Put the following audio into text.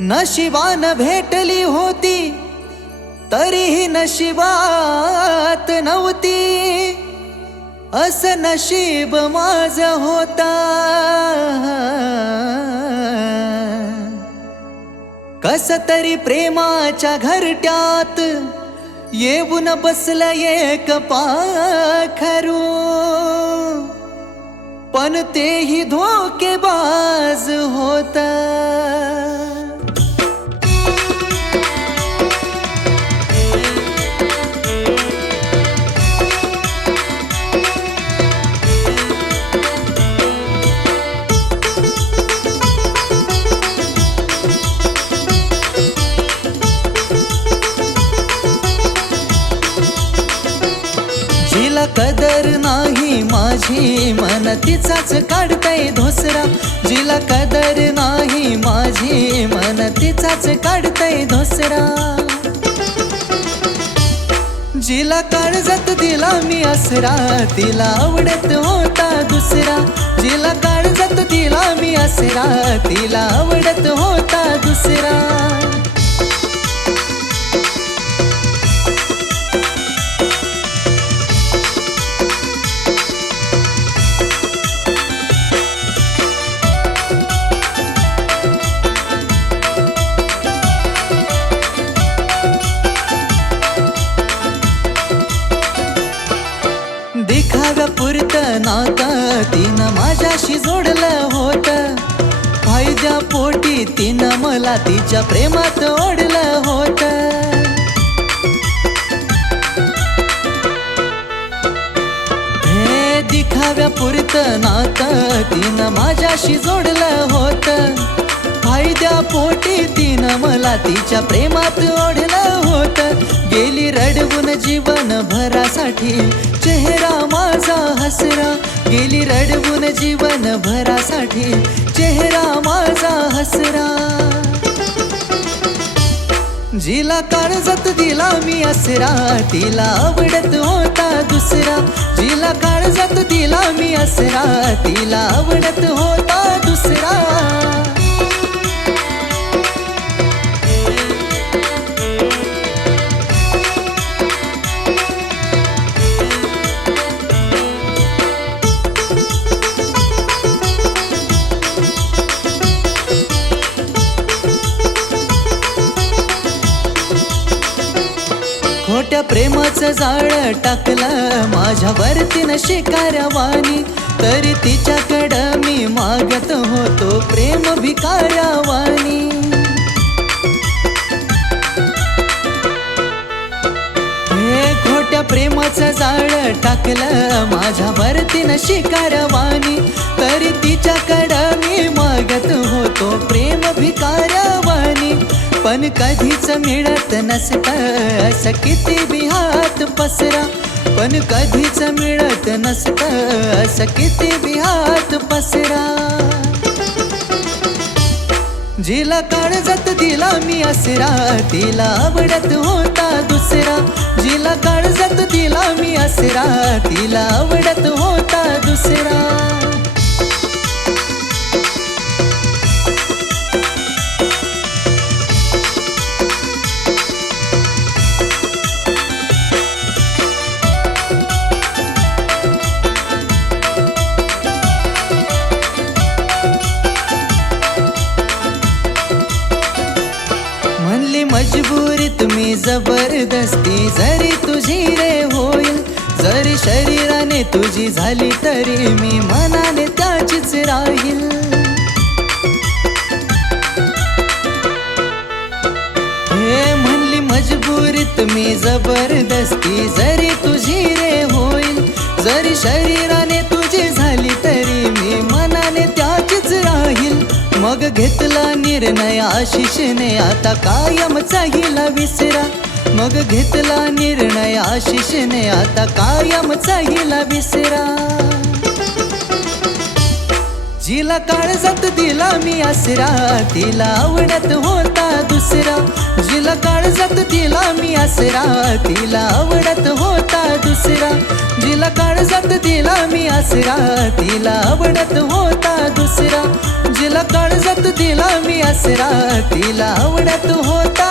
नशिबान भेटली होती तरीही नशिबात नव्हती. असं नशीब माझ होता. कस तरी प्रेमाच्या घरट्यात येऊन बसलं एक पाखरू. पण तेही धोकेबाज कदर नाही माझी मन तिचाच काढतय धोसरा. जिला कदर नाही माझी मन तिचाच काढतय धोसरा. जिला काळजात दिला मी असरा तिला आवडत होता दुसरा. जिला काळजात दिला मी असरा तिला आवडत होता दुसरा. माझ्याशी जोडलं होत. फायद्या पोटी तिनं मला तिच्या प्रेमात ओढलं होत. हे दिखाव्या पुरत नात तिनं माझ्याशी जोडलं होत. फायद्या पोटी तिनं मला तिच्या प्रेमात ओढलं होत. गेली रडवून जीवन भरासाठी चेहरा माझा हसरा गेली रडवून जीवन भरासाठी चेहरा माझा हसरा. जिला काळजात दिला मी असरा. तिला आवडत होता दुसरा. जिला काळजात दिला मी असरा. तिला आवडत होता दुसरा. प्रेमाचं जाळ टाकलं माझ्यावरती तिनं शिकाऱ्यावानी तरी तिच्याकडं मी मागत होतो प्रेम भिकाऱ्यावानी हे खोट्या प्रेमाचं जाळ टाकलं माझ्यावरती तिनं शिकाऱ्यावानी तरी तिच्याकडं कधीच मिळत नसत. असं किती बिहात पसरा पण कधीच मिळत नसत. असं किती बिहात पसरा. जिला काळजात दिला मी असरा. तिला आवडत होता दुसरा. जिला काळजात दिला मी असरा. तिला आवडत होता दुसरा. म्हणली मजबुरी तुम्ही जबरदस्ती. जरी तुझी रे होईल जरी शरीराने तुझी झाली तरी मी मनाने त्याचीच राहील. हे मी जबरदस्ती. जरी तुझी रे होईल जरी शरीराने तुझी झाली तरी मी मनाने त्या मग घेतला निर्णय आशिषने. आता कायमचा हिला विसरा. मग घेतला निर्णय आशिषने. आता कायमचा हिला विसरा. जिला काळजात दिला मी आसरा. तिला आवडत होता दुसरा. जिला काळजात दिला मी आसरा. तिला आवडत होता आसरा जिला काळजात दिला मी आसरा. तिला आवडत होता दुसरा. जिला काळजात दिला मी आसरा. तिला आवडत होता